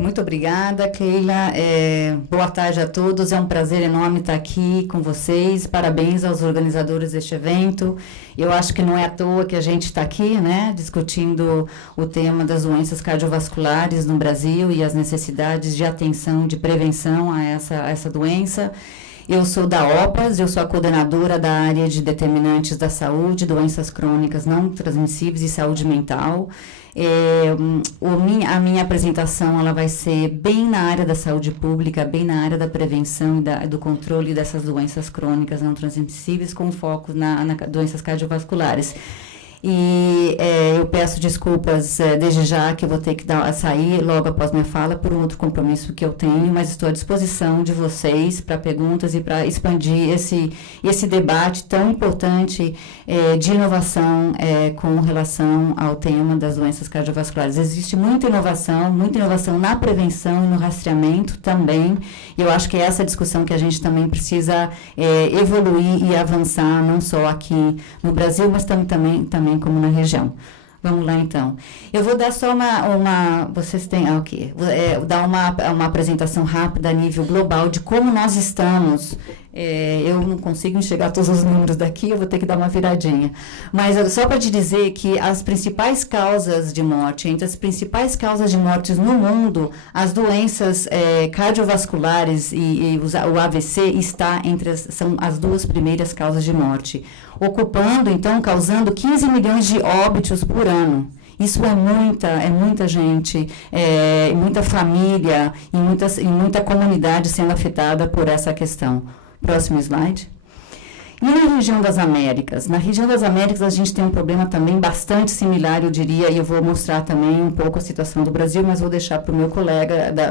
Muito obrigada, Keila. Boa tarde a todos. É um prazer enorme estar aqui com vocês. Parabéns aos organizadores deste evento. Eu acho que não é à toa que a gente está aqui, né, discutindo o tema das doenças cardiovasculares no Brasil e as necessidades de atenção, de prevenção a essa doença. Eu sou da OPAS, eu sou a coordenadora da área de determinantes da saúde, doenças crônicas não transmissíveis e saúde mental. A minha apresentação ela vai ser bem na área da saúde pública, bem na área da prevenção e do controle dessas doenças crônicas não transmissíveis, com foco na doenças cardiovasculares. E eu peço desculpas desde já, que eu vou ter que sair logo após minha fala por um outro compromisso que eu tenho, mas estou à disposição de vocês para perguntas e para expandir esse debate tão importante de inovação com relação ao tema das doenças cardiovasculares. Existe muita inovação na prevenção e no rastreamento também, e eu acho que é essa discussão que a gente também precisa evoluir e avançar, não só aqui no Brasil, mas também como na região. Vamos lá, então. Eu vou dar só vocês têm, dar uma apresentação rápida a nível global de como nós estamos. Eu não consigo enxergar todos os números daqui, eu vou ter que dar uma viradinha. Mas só para te dizer que as principais causas de morte, entre as principais causas de mortes no mundo, as doenças cardiovasculares e o AVC são as duas primeiras causas de morte, ocupando, então, causando 15 milhões de óbitos por ano. Isso é muita gente, muita família e muita comunidade sendo afetada por essa questão. Próximo slide. E na região das Américas? Na região das Américas a gente tem um problema também bastante similar, eu diria, e eu vou mostrar também um pouco a situação do Brasil, mas vou deixar para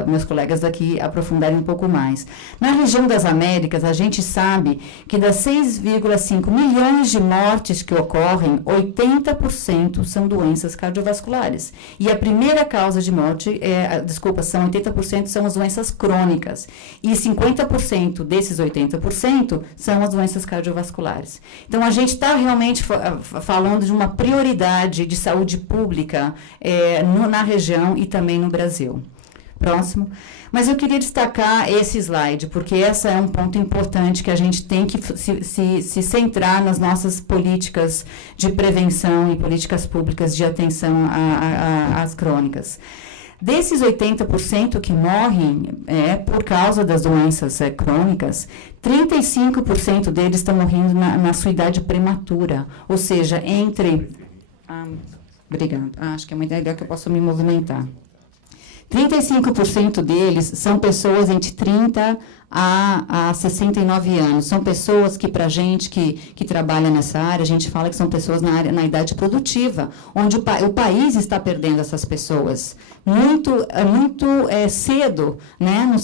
meus colegas daqui aprofundarem um pouco mais. Na região das Américas, a gente sabe que das 6,5 milhões de mortes que ocorrem, 80% são doenças cardiovasculares. E a primeira causa de morte, são 80% são as doenças crônicas. E 50% desses 80% são as doenças cardiovasculares. Então, a gente está realmente falando de uma prioridade de saúde pública na região e também no Brasil. Próximo. Mas eu queria destacar esse slide, porque esse é um ponto importante que a gente tem que se centrar nas nossas políticas de prevenção e políticas públicas de atenção às crônicas. Desses 80% que morrem por causa das doenças crônicas, 35% deles estão morrendo na sua idade prematura, ou seja, obrigada, acho que é uma ideia que eu posso me movimentar. 35% deles são pessoas entre 30 a 69 anos. São pessoas que, para a gente que trabalha nessa área, a gente fala que são pessoas na idade produtiva, onde o país está perdendo essas pessoas muito cedo, né, no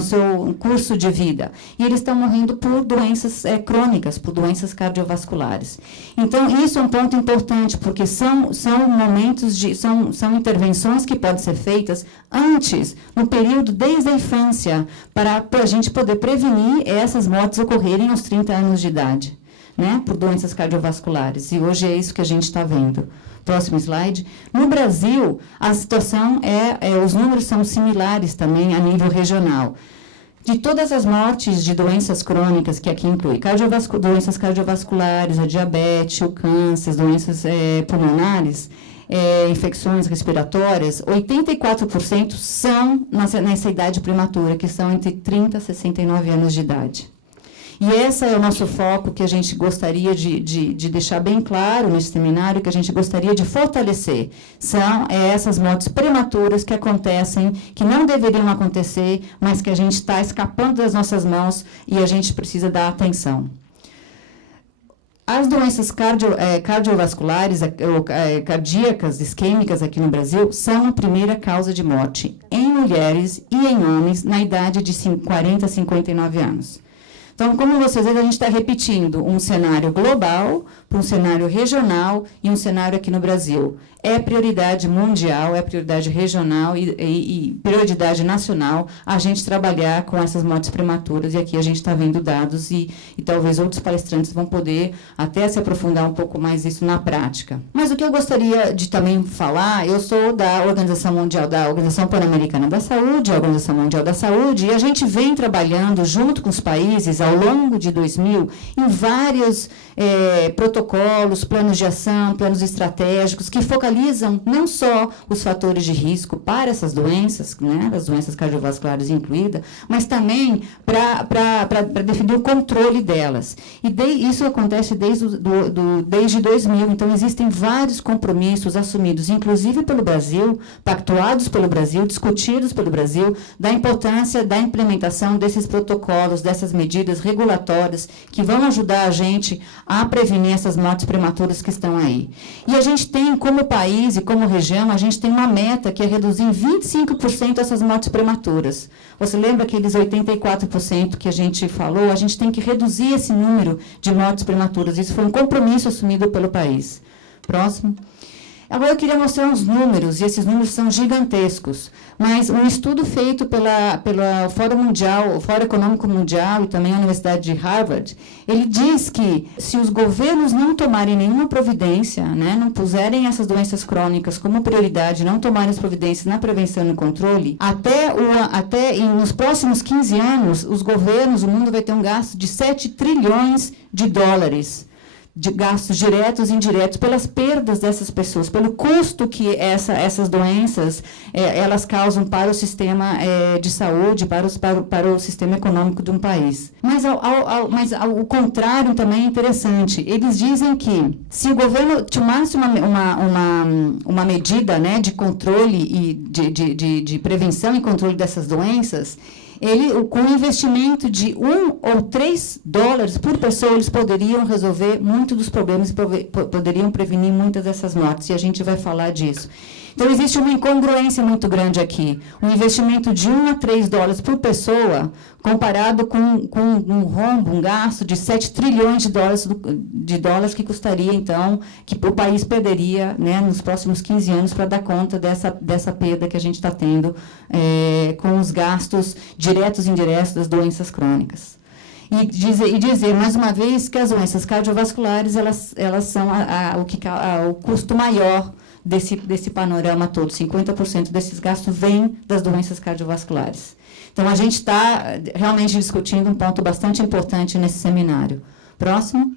seu curso de vida. E eles estão morrendo por doenças crônicas, por doenças cardiovasculares. Então, isso é um ponto importante, porque são momentos são intervenções que podem ser feitas antes, no período desde a infância, para a gente poder prevenir essas mortes ocorrerem aos 30 anos de idade, né, por doenças cardiovasculares. E hoje é isso que a gente está vendo. Próximo slide. No Brasil, a situação os números são similares também a nível regional. De todas as mortes de doenças crônicas, que aqui inclui doenças cardiovasculares, a diabetes, o câncer, doenças pulmonares, infecções respiratórias, 84% são nessa idade prematura, que são entre 30 a 69 anos de idade. E esse é o nosso foco, que a gente gostaria de deixar bem claro nesse seminário, que a gente gostaria de fortalecer. São essas mortes prematuras que acontecem, que não deveriam acontecer, mas que a gente está escapando das nossas mãos e a gente precisa dar atenção. As doenças cardiovasculares, cardíacas, isquêmicas aqui no Brasil, são a primeira causa de morte em mulheres e em homens na idade de 40 a 59 anos. Então, como vocês veem, a gente está repetindo um cenário global, um cenário regional e um cenário aqui no Brasil. É prioridade mundial, é prioridade regional e prioridade nacional a gente trabalhar com essas mortes prematuras. E aqui a gente está vendo dados e talvez outros palestrantes vão poder até se aprofundar um pouco mais isso na prática. Mas o que eu gostaria de também falar, eu sou da Organização Mundial, da Organização Pan-Americana da Saúde, a Organização Mundial da Saúde, e a gente vem trabalhando junto com os países ao longo de 2000 em vários protocolos, planos de ação, planos estratégicos que focalizam não só os fatores de risco para essas doenças, né, as doenças cardiovasculares incluídas, mas também para definir o controle delas. E isso acontece desde 2000, então existem vários compromissos assumidos, inclusive pelo Brasil, pactuados pelo Brasil, discutidos pelo Brasil, da importância da implementação desses protocolos, dessas medidas regulatórias que vão ajudar a gente a prevenir essas mortes prematuras que estão aí. E a gente tem, como país e como região, a gente tem uma meta que é reduzir em 25% essas mortes prematuras. Você lembra aqueles 84% que a gente falou? A gente tem que reduzir esse número de mortes prematuras. Isso foi um compromisso assumido pelo país. Próximo. Agora eu queria mostrar uns números, e esses números são gigantescos, mas um estudo feito pela Fórum Mundial, o Fórum Econômico Mundial e também a Universidade de Harvard, ele diz que se os governos não tomarem nenhuma providência, né, não puserem essas doenças crônicas como prioridade, não tomarem as providências na prevenção e no controle, nos próximos 15 anos, os governos, o mundo vai ter um gasto de 7 trilhões de dólares. De gastos diretos e indiretos, pelas perdas dessas pessoas, pelo custo que essas doenças elas causam para o sistema de saúde, para o sistema econômico de um país. Mas o contrário também é interessante. Eles dizem que se o governo tomasse uma medida, né, de controle e de prevenção e controle dessas doenças, com um investimento de $1 ou $3 por pessoa, eles poderiam resolver muitos dos problemas e poderiam prevenir muitas dessas mortes, e a gente vai falar disso. Então, existe uma incongruência muito grande aqui. Um investimento de $1 a $3 por pessoa, comparado com um rombo, um gasto de 7 trilhões de dólares que custaria, então, que o país perderia, né, nos próximos 15 anos para dar conta dessa perda que a gente está tendo com os gastos diretos e indiretos das doenças crônicas. E dizer, mais uma vez, que as doenças cardiovasculares elas são o custo maior desse panorama todo. 50% desses gastos vêm das doenças cardiovasculares. Então, a gente está realmente discutindo um ponto bastante importante nesse seminário. Próximo.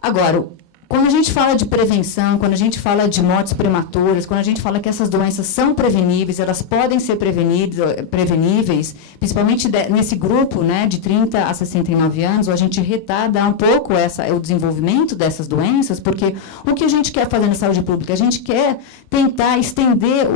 Agora, quando a gente fala de prevenção, quando a gente fala de mortes prematuras, quando a gente fala que essas doenças são preveníveis, elas podem ser preveníveis, principalmente nesse grupo, né, de 30 a 69 anos, a gente retarda um pouco o desenvolvimento dessas doenças, porque o que a gente quer fazer na saúde pública? A gente quer tentar estender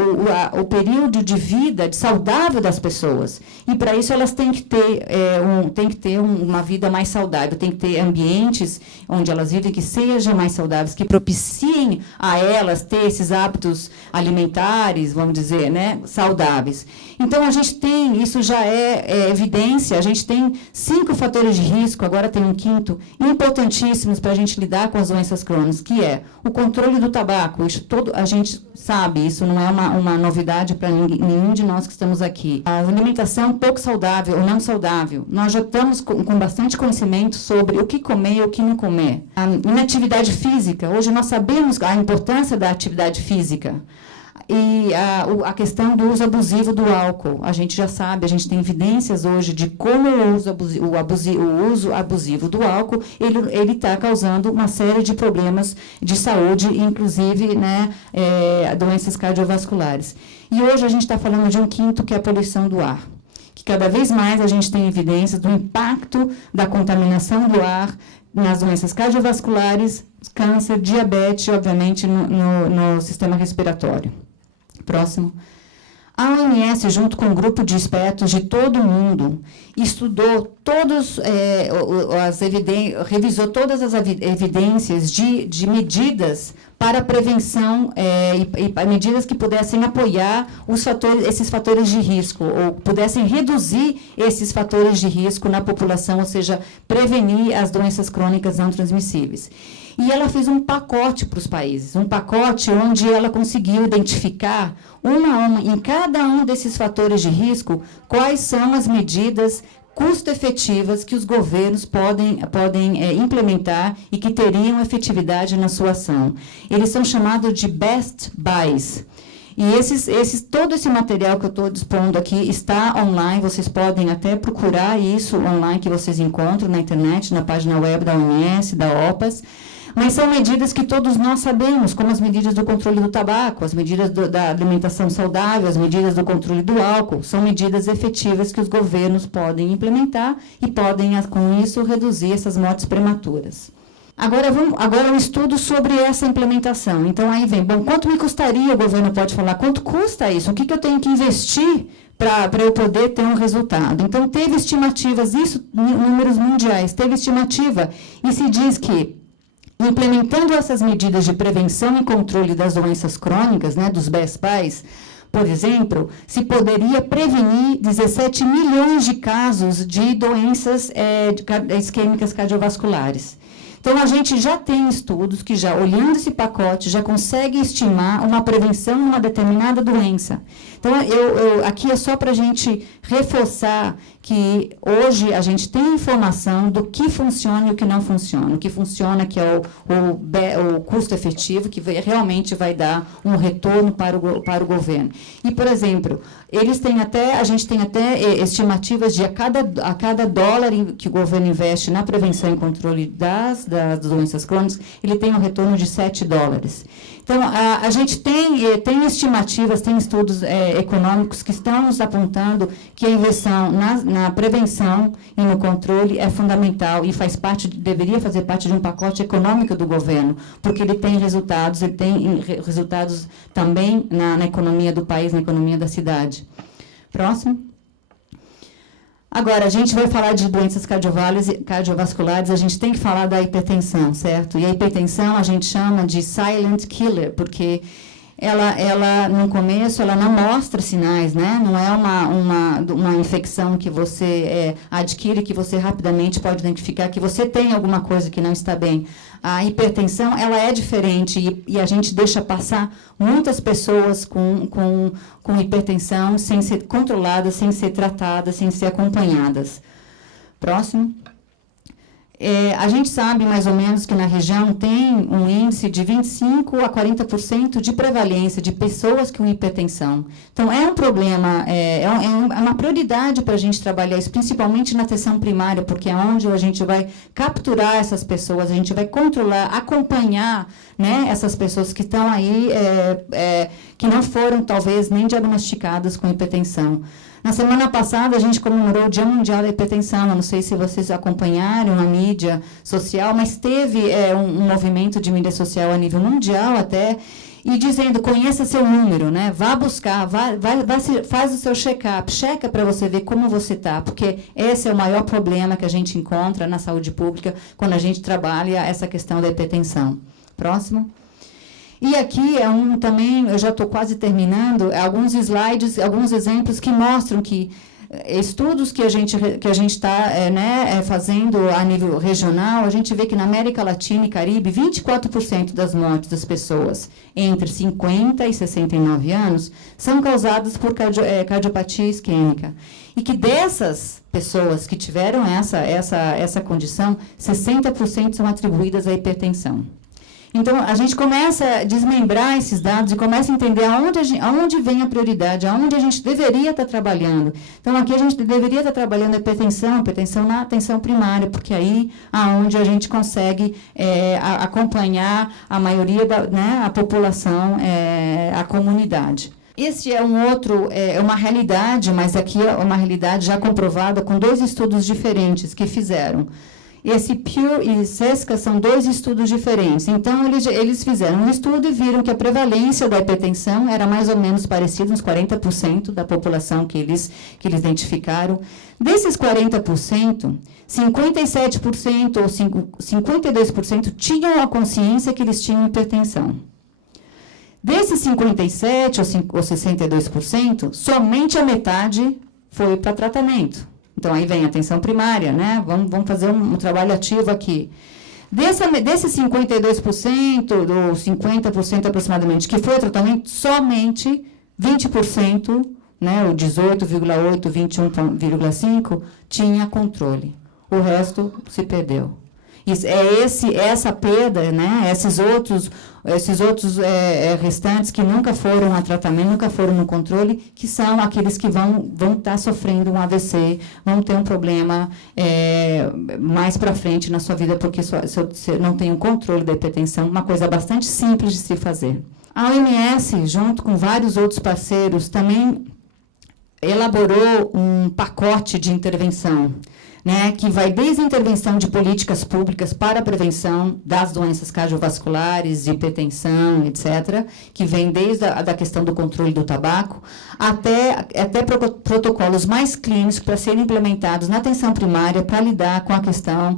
o período de vida saudável das pessoas. E, para isso, elas têm que ter uma vida mais saudável, tem que ter ambientes onde elas vivem que sejam mais saudáveis, que propiciem a elas ter esses hábitos alimentares, vamos dizer, né, saudáveis. Então, a gente tem, isso já é evidência, a gente tem 5 fatores de risco, agora tem um 5º, importantíssimos para a gente lidar com as doenças crônicas, que é o controle do tabaco. Isso a gente sabe, isso não é uma novidade para nenhum de nós que estamos aqui. A alimentação pouco saudável ou não saudável, nós já estamos com bastante conhecimento sobre o que comer e o que não comer. A inatividade física, hoje nós sabemos a importância da atividade física. E a questão do uso abusivo do álcool, a gente já sabe, a gente tem evidências hoje de como o uso abusivo do álcool, ele está causando uma série de problemas de saúde, inclusive, né, doenças cardiovasculares. E hoje a gente está falando de um 5º, que é a poluição do ar, que cada vez mais a gente tem evidências do impacto da contaminação do ar nas doenças cardiovasculares, câncer, diabetes, obviamente, no sistema respiratório. Próximo. A OMS, junto com um grupo de expertos de todo o mundo, estudou revisou todas as evidências de medidas para prevenção e medidas que pudessem apoiar esses fatores de risco, ou pudessem reduzir esses fatores de risco na população, ou seja, prevenir as doenças crônicas não transmissíveis. E ela fez um pacote para os países, um pacote onde ela conseguiu identificar uma a uma, em cada um desses fatores de risco, quais são as medidas custo-efetivas que os governos podem implementar e que teriam efetividade na sua ação. Eles são chamados de best buys. E todo esse material que eu estou dispondo aqui está online, vocês podem até procurar isso online, que vocês encontram na internet, na página web da OMS, da OPAS, mas são medidas que todos nós sabemos, como as medidas do controle do tabaco, as medidas da alimentação saudável, as medidas do controle do álcool, são medidas efetivas que os governos podem implementar e podem, com isso, reduzir essas mortes prematuras. Agora um estudo sobre essa implementação. Então, aí vem, bom, quanto me custaria, o governo pode falar, quanto custa isso? O que eu tenho que investir para eu poder ter um resultado? Então, teve estimativas, isso em números mundiais, teve estimativa, e se diz que, implementando essas medidas de prevenção e controle das doenças crônicas, né, dos best buys, por exemplo, se poderia prevenir 17 milhões de casos de doenças isquêmicas cardiovasculares. Então, a gente já tem estudos que, já olhando esse pacote, já consegue estimar uma prevenção de uma determinada doença. Então, aqui é só para a gente reforçar que hoje a gente tem informação do que funciona e o que não funciona. O que funciona, que é o custo efetivo, que realmente vai dar um retorno para o governo. E, por exemplo, a gente tem até estimativas de a cada dólar que o governo investe na prevenção e controle das doenças crônicas, ele tem um retorno de $7. Então, a gente tem estimativas, tem estudos econômicos que estão nos apontando que a investição na prevenção e no controle é fundamental e deveria fazer parte de um pacote econômico do governo, porque ele tem resultados também na economia do país, na economia da cidade. Próximo. Agora, a gente vai falar de doenças cardiovasculares, a gente tem que falar da hipertensão, certo? E a hipertensão a gente chama de silent killer, porque ela no começo, ela não mostra sinais, né? Não é uma infecção que você adquire, que você rapidamente pode identificar que você tem alguma coisa que não está bem. A hipertensão, ela é diferente e a gente deixa passar muitas pessoas com hipertensão sem ser controladas, sem ser tratadas, sem ser acompanhadas. Próximo. A gente sabe, mais ou menos, que na região tem um índice de 25% a 40% de prevalência de pessoas com hipertensão. Então, é um problema, é uma prioridade para a gente trabalhar isso, principalmente na atenção primária, porque é onde a gente vai capturar essas pessoas, a gente vai controlar, acompanhar, né, essas pessoas que estão aí, que não foram, talvez, nem diagnosticadas com hipertensão. Na semana passada, a gente comemorou o Dia Mundial da Hipertensão. Eu não sei se vocês acompanharam a mídia social, mas teve um movimento de mídia social a nível mundial até, e dizendo, conheça seu número, né? Vá buscar, faz o seu check-up, checa para você ver como você está, porque esse é o maior problema que a gente encontra na saúde pública quando a gente trabalha essa questão da hipertensão. Próximo. E aqui também, eu já estou quase terminando, alguns slides, alguns exemplos que mostram que estudos que a gente está fazendo a nível regional, a gente vê que na América Latina e Caribe, 24% das mortes das pessoas entre 50 e 69 anos são causadas por cardiopatia isquêmica. E que dessas pessoas que tiveram essa condição, 60% são atribuídas à hipertensão. Então, a gente começa a desmembrar esses dados e começa a entender aonde vem a prioridade, aonde a gente deveria estar trabalhando. Então, aqui a gente deveria estar trabalhando a hipertensão na atenção primária, porque aí é onde a gente consegue acompanhar a maioria a população, a comunidade. Esse é uma realidade, mas aqui é uma realidade já comprovada com 2 estudos diferentes que fizeram. Esse Pure e SESCA são 2 estudos diferentes. Então, eles fizeram um estudo e viram que a prevalência da hipertensão era mais ou menos parecida, uns 40% da população que eles identificaram. Desses 40%, 57% ou 52% tinham a consciência que eles tinham hipertensão. Desses 57% ou 62%, somente a metade foi para tratamento. Então, aí vem a atenção primária, né? Vamos fazer um trabalho ativo aqui. Desses 52%, ou 50% aproximadamente, que foi o tratamento, somente 20%, né, o 18,8%, 21,5%, tinha controle. O resto se perdeu. Essa perda, né, esses outros restantes que nunca foram a tratamento, nunca foram no controle, que são aqueles que vão estar sofrendo um AVC, vão ter um problema mais para frente na sua vida, porque você não tem o controle da hipertensão, uma coisa bastante simples de se fazer. A OMS, junto com vários outros parceiros, também elaborou um pacote de intervenção, né, que vai desde a intervenção de políticas públicas para a prevenção das doenças cardiovasculares, hipertensão, etc., que vem desde a questão do controle do tabaco, até protocolos mais clínicos para serem implementados na atenção primária para lidar com a questão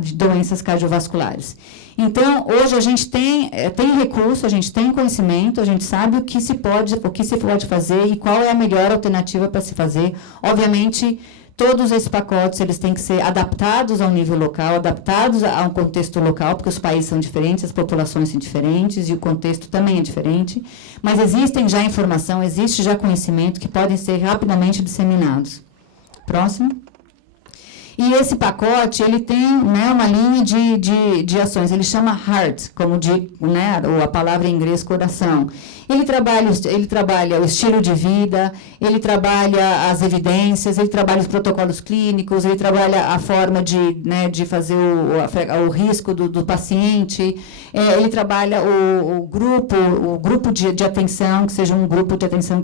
de doenças cardiovasculares. Então, hoje a gente tem recurso, a gente tem conhecimento, a gente sabe o que se pode fazer e qual é a melhor alternativa para se fazer. Obviamente, todos esses pacotes eles têm que ser adaptados ao nível local, adaptados a um contexto local, porque os países são diferentes, as populações são diferentes e o contexto também é diferente. Mas existem já informação, existe já conhecimento que podem ser rapidamente disseminados. Próximo. E esse pacote, ele tem, né, uma linha de ações, ele chama HEART, como né, a palavra em inglês coração. Ele trabalha o estilo de vida, ele trabalha as evidências, ele trabalha os protocolos clínicos, ele trabalha a forma de fazer o risco do paciente, ele trabalha o grupo de atenção, que seja um grupo de atenção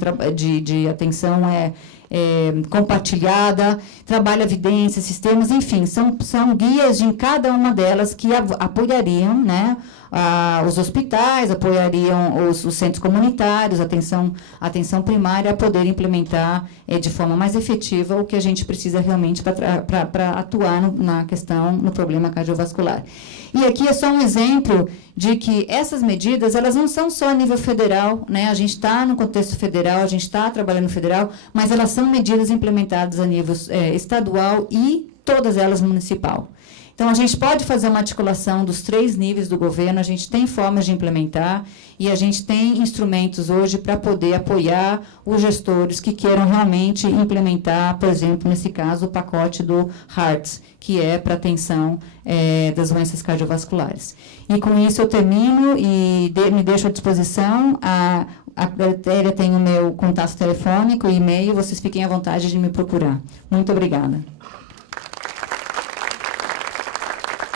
compartilhada, trabalha evidências, sistemas, enfim, são guias em cada uma delas que apoiariam, né, os hospitais, apoiariam os centros comunitários, atenção primária, a poder implementar de forma mais efetiva o que a gente precisa realmente para atuar na questão, no problema cardiovascular. E aqui é só um exemplo de que essas medidas, elas não são só a nível federal, né? A gente está no contexto federal, a gente está trabalhando no federal, mas elas são medidas implementadas a nível estadual e todas elas municipal. Então, a gente pode fazer uma articulação dos 3 níveis do governo, a gente tem formas de implementar e a gente tem instrumentos hoje para poder apoiar os gestores que queiram realmente implementar, por exemplo, nesse caso, o pacote do HEART, que é para atenção das doenças cardiovasculares. E com isso eu termino e me deixo à disposição. A Clélia tem o meu contato telefônico e e-mail, vocês fiquem à vontade de me procurar. Muito obrigada.